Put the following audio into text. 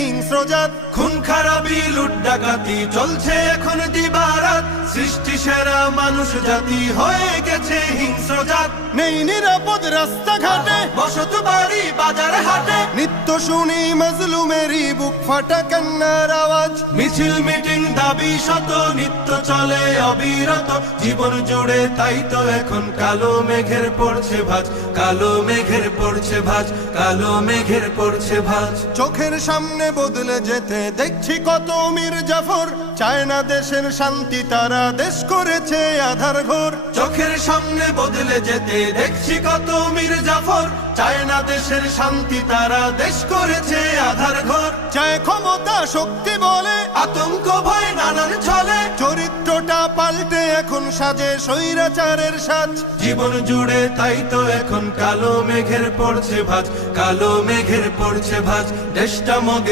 হিংস্র জাত। খুন খারাপি লুট ডাকাতি চলছে এখন দিবারাত, সৃষ্টি সেরা মানুষ জাতি হয়ে গেছে হিংস্র জাত। নেই নিরাপদ রাস্তাঘাটে, বসত বাড়ি বাজার হাটে, নিত্য শুনি মজলুমেরই বুক ফাটা কান্নার আওয়াজ। মিছিল মিটিং দাবি শত নিত্য চলে অবিরত, জীবন জুড়ে তাই তো এখন কালো মেঘের পড়ছে ভাঁজ, কালো মেঘের পড়ছে ভাঁজ, কালো মেঘের পড়ছে ভাঁজ। চোখের সামনে বদলে যেতে দেখছি কত মীর জাফর, চায় না দেশের শান্তি তারা দেশ করেছে আধার ঘর। চোখের সামনে বদলে যেতে দেখছি কত মীর জাফর, চায় না দেশের শান্তি তারা দেশ করেছে আধার ঘর। চায় ক্ষমতা শক্তি বলে, আতঙ্ক ভয় নানান ছলে, চরিত্রটা পাল্টে এখন সাজে স্বৈরাচারের সাজ। জীবন জুড়ে তাই তো এখন কালো মেঘের পড়ছে ভাঁজ, কালো মেঘের পড়ছে ভাঁজ। দেশটা মগে